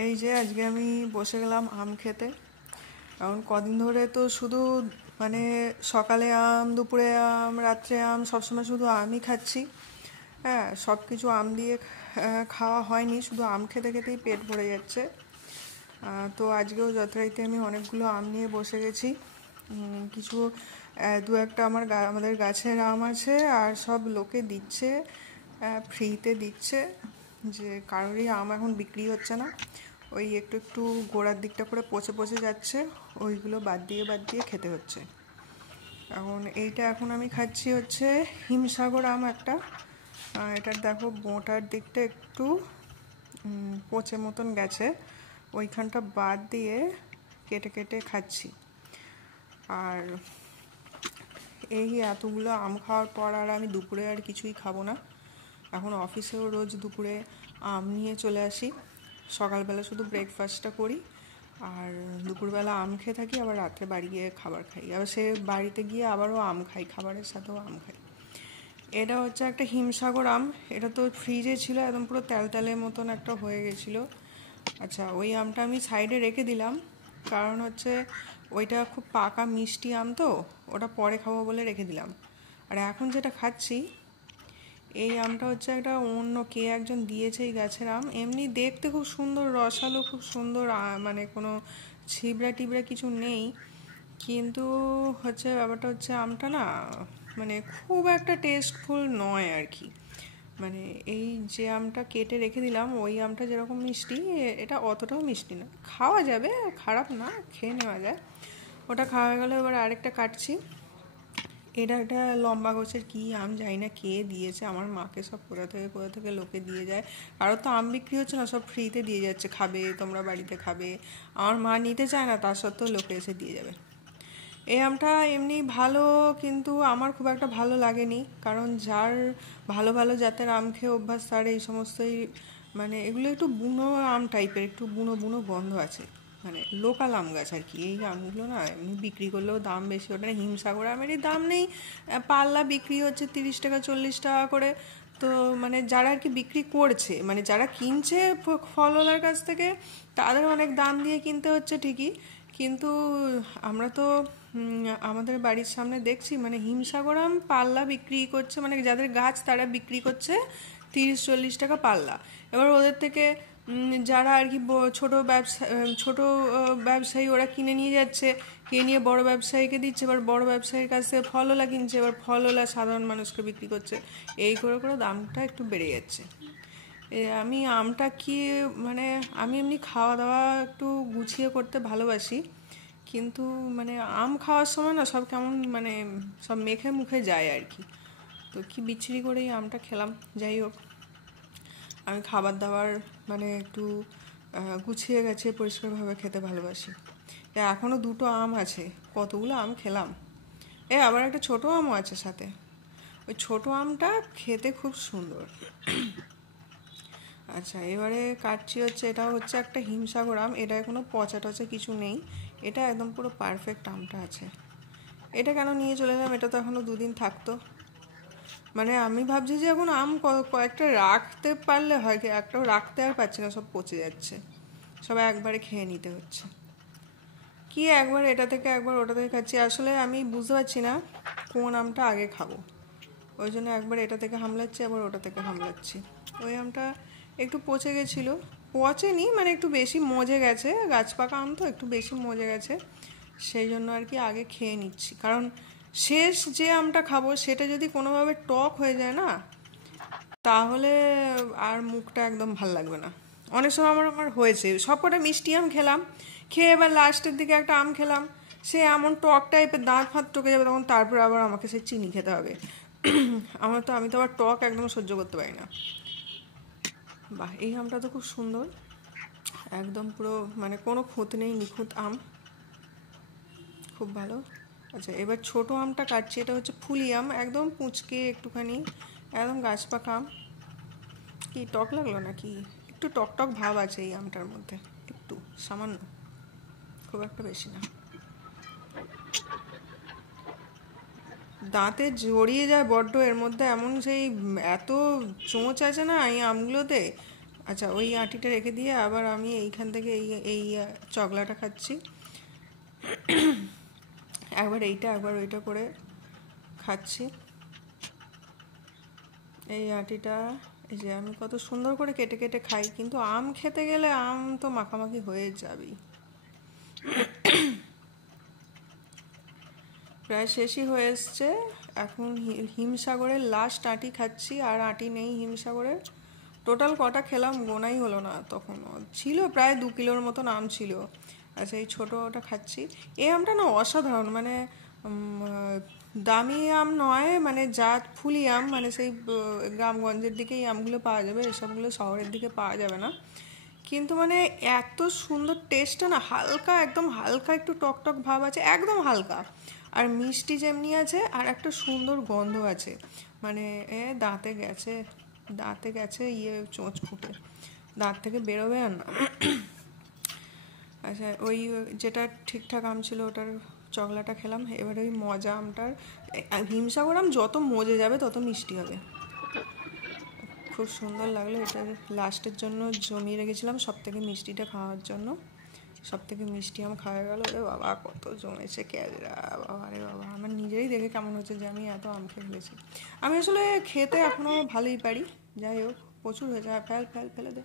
এই যে আজকে আমি বসে গেলাম আম খেতে। কারণ কদিন ধরে তো শুধু মানে সকালে আম, দুপুরে আম, রাত্রে আম, সবসময় শুধু আমই খাচ্ছি। হ্যাঁ, সব কিছু আম দিয়ে খাওয়া হয়নি, শুধু আম খেতে খেতেই পেট ভরে যাচ্ছে। তো আজকেও যথারীতি আমি অনেকগুলো আম নিয়ে বসে গেছি। কিছু দু একটা আমাদের গাছের আম আছে, আর সব লোকে দিচ্ছে, ফ্রিতে দিচ্ছে। যে কারোরই আম এখন বিক্রি হচ্ছে না, ওই একটু একটু গোড়ার দিকটা করে পচে পচে যাচ্ছে, ওইগুলো বাদ দিয়ে বাদ দিয়ে খেতে হচ্ছে। এখন আমি খাচ্ছি হচ্ছে হিমসাগর আম একটা। এটার দেখো বোঁটার দিকটা একটু পচে মতন গেছে, ওইখানটা বাদ দিয়ে কেটে কেটে খাচ্ছি। আর এই এতগুলো আম খাওয়ার পর আর আমি দুপুরে আর কিছুই খাবো না। এখন অফিসেও রোজ দুপুরে আম নিয়ে চলে আসি। সকালবেলা শুধু ব্রেকফাস্টটা করি, আর দুপুরবেলা আম খেয়ে থাকি, আবার রাত্রে বাড়ি গিয়ে খাবার খাই, আবার সে বাড়িতে গিয়ে আবারও আম খাই, খাবারের সাথেও আম খাই। এটা হচ্ছে একটা হিমসাগর আম। এটা তো ফ্রিজে ছিল, একদম পুরো তেলতেলের মতন একটা হয়ে গেছিলো। আচ্ছা, ওই আমটা আমি সাইডে রেখে দিলাম, কারণ হচ্ছে ওইটা খুব পাকা মিষ্টি আম, তো ওটা পরে খাবো বলে রেখে দিলাম। আর এখন যেটা খাচ্ছি, এই আমটা হচ্ছে একটা অন্য কে একজন দিয়েছে এই গাছের আম। এমনি দেখতে খুব সুন্দর, রসালো, খুব সুন্দর, মানে কোনো ছিবড়া টিবড়া কিছু নেই। কিন্তু হচ্ছে ব্যাপারটা হচ্ছে আমটা না, মানে খুব একটা টেস্টফুল নয় আর কি। মানে এই যে আমটা কেটে রেখে দিলাম, ওই আমটা যেরকম মিষ্টি, এটা অতটাও মিষ্টি না, খাওয়া যাবে, খারাপ না, খেয়ে নেওয়া যায়। ওটা খাওয়া গেলে এবার আরেকটা কাটছি। এটা একটা লম্বা গোছের কি আম, জানি না কে দিয়েছে, আমার মাকে সব কোথা থেকে লোকে দিয়ে যায়। আরও তো আম বিক্রি হচ্ছে না, সব ফ্রিতে দিয়ে যাচ্ছে, খাবে তোমরা বাড়িতে খাবে। আমার মা নিতে চায় না, তার সত্ত্বেও লোকে এসে দিয়ে যাবে। এই আমটা এমনি ভালো, কিন্তু আমার খুব একটা ভালো লাগেনি, কারণ যার ভালো ভালো জাতের আম খেয়ে অভ্যাস, তার এই সমস্তই, মানে এগুলো একটু বুনো আম টাইপের, একটু বুনো বুনো গন্ধ আছে। মানে লোকাল আম গাছ আর কি। এই আমগুলো না এমনি বিক্রি করলেও দাম বেশি, ওটা হিমসাগর আমেরই দাম নেই। পাল্লা বিক্রি হচ্ছে 30 টাকা 40 টাকা করে। তো মানে যারা আর কি বিক্রি করছে, মানে যারা কিনছে ফলওয়ালার কাছ থেকে, তাদের অনেক দাম দিয়ে কিনতে হচ্ছে ঠিকই, কিন্তু আমরা তো আমাদের বাড়ির সামনে দেখছি মানে হিমসাগর আম পাল্লা বিক্রি করছে, মানে যাদের গাছ তারা বিক্রি করছে 30-40 টাকা পাল্লা। এবার ওদের থেকে যারা আর কি ছোট ব্যবসায়ী, ওরা কিনে নিয়ে যাচ্ছে, কিনে নিয়ে বড় ব্যবসায়ীকে দিচ্ছে, এবার বড় ব্যবসায়ীর কাছ থেকে ফলওয়ালা কিনছে, এবার ফলওয়ালা সাধারণ মানুষকে বিক্রি করছে। এই করে করে দামটা একটু বেড়ে যাচ্ছে। আমি আমটা কি, মানে আমি এমনি খাওয়া দাওয়া একটু গুছিয়ে করতে ভালোবাসি, কিন্তু মানে আম খাওয়ার সময় না সব কেমন, মানে সব মেখে মুখে যায় আর কি। তো কি বিচ্ছিরি করে এই আমটা খেলাম। যাই হোক, আমি খাবার দাবার মানে একটু গুছিয়ে গেছে পরিষ্কারভাবে খেতে ভালোবাসি। এখনো দুটো আম আছে, কতগুলো আম খেলাম। আবার একটা ছোট আমও আছে সাথে। ওই ছোট আমটা খেতে খুব সুন্দর। আচ্ছা, এবারে কাটছি হচ্ছে, এটা হচ্ছে একটা হিমসাগর আম, এটা কোনো পচা টচা কিছু নেই, এটা একদম পুরো পারফেক্ট আমটা আছে। এটা কেন নিয়ে চলে গেলাম, এটা তো এখনো 2 দিন থাকতো। মানে আমি ভাবছি যে এখন আম কয়েকটা রাখতে পারলে হয়, কি একটাও রাখতে আর পারছি না, সব পচে যাচ্ছে, সব একবারে খেয়ে নিতে হচ্ছে। কি একবার এটা থেকে একবার ওটা থেকে খাচ্ছি, আসলে আমি বুঝতে পারছি না কোন আমটা আগে খাবো। ওই জন্য একবার এটা থেকে হামলাচ্ছি, আবার ওটা থেকে হামলাচ্ছি। ওই আমটা একটু পচে গেছিলো, পচেনি মানে একটু বেশি মজে গেছে, গাছ পাকা আম তো একটু বেশি মজে গেছে, সেই জন্য আর কি আগে খেয়ে নিচ্ছি। কারণ শেষ যে আমটা খাবো সেটা যদি কোনোভাবে টক হয়ে যায় না, তাহলে আর মুখটা একদম ভাল লাগবে না। অনেক সময় আমার আমার হয়েছে, সবকটা মিষ্টি আম খেলাম, খেয়ে এবার লাস্টের দিকে একটা আম খেলাম, সে এমন টক টাইপের, দাঁত ফাঁত টকে যাবে, তখন তারপর আবার আমাকে সে চিনি খেতে হবে। আমি তো আবার টক একদম সহ্য করতে পারি না। বাহ, এই আমটা তো খুব সুন্দর, একদম পুরো মানে কোনো খুঁত নেই, নিখুঁত আম, খুব ভালো। আচ্ছা, এবার ছোট আমটা কাটছি, এটা হচ্ছে ফুলি আম, একদম পুঁচকে একটুখানি, একদম গাছ পাকা আম। কি টক লাগলো নাকি? একটু টক টক ভাব আছে এই আমটার মধ্যে, একটু সামান্য, খুব একটা বেশি না। দাঁতে জড়িয়ে যায় বড্ড, এর মধ্যে এমন সেই এত চোঁচ আছে না এই আমগুলোতে, আচ্ছা, ওই আটিটা রেখে দিয়ে আবার আমি এইখান থেকে এই এই চকলাটা খাচ্ছি। একবার এইটা একবার ওইটা করে খাচ্ছি। এই আটিটা, এই যে আমি কত সুন্দর করে কেটে কেটে খাই, কিন্তু আম খেতে গেলে আম তো মাখামাখি হয়ে যাবেই। প্রায় শেষই হয়ে এসছে। এখন হিমসাগরের লাস্ট আটি খাচ্ছি, আর আটি নেই হিমসাগরের। টোটাল কটা খেলাম গোনাই হলো না, তখন ছিল প্রায় 2 কিলোর মতন আম ছিল। আচ্ছা, এই ছোটোটা খাচ্ছি। এই আমটা না অসাধারণ, মানে দামি আম নয়, মানে জাত ফুলি আম, মানে সেই গ্রামগঞ্জের দিকে এই আমগুলো পাওয়া যাবে, এসবগুলো শহরের দিকে পাওয়া যাবে না। কিন্তু মানে এত সুন্দর টেস্টটা না, হালকা একদম হালকা একটু টক টক ভাব আছে, একদম হালকা। আর মিষ্টি যেমনি আছে, আর একটা সুন্দর গন্ধ আছে। মানে দাঁতে গেছে, দাঁতে গেছে চোঁচ ফুটে, দাঁত থেকে বেরোবে আর না। আচ্ছা, ওই যেটা ঠিকঠাক আম ছিল ওটার চকলাটা খেলাম। এবার ওই মজা আমটার, হিমসাগর আম যত মজে যাবে তত মিষ্টি হবে। খুব সুন্দর লাগলো। এটা লাস্টের জন্য জমিয়ে রেখেছিলাম সব থেকে মিষ্টিটা খাওয়ার জন্য। সব থেকে মিষ্টি আম খাওয়া গেল। ওরে বাবা, কত জমেছে ক্যাজরা, বাবা রে বাবা, আমার নিজেরই দেখে কেমন হচ্ছে যে আমি এত আম খেয়ে ফেলেছি। আমি আসলে খেতে এখনও ভালোই পারি, যাই হোক প্রচুর হয়েছে, ফেল ফেল ফেলে দে।